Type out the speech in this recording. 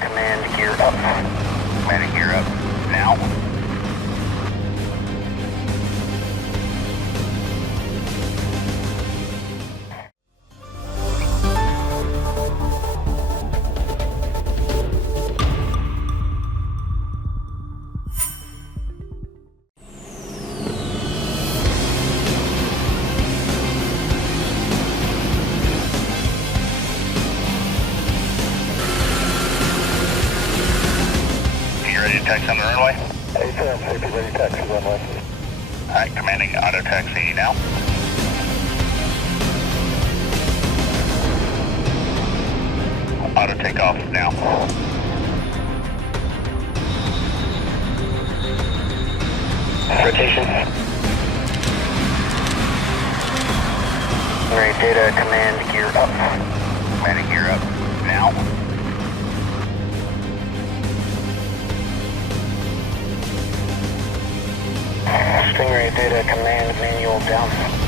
command, gear up. Commanding gear up. Now. Ready to taxi on the runway? A7, safety ready taxi runway. Alright, commanding auto taxi now. Auto takeoff now. Rotation. Stingray data, command, gear up. Commanding gear up now. Stingray data, command, manual down.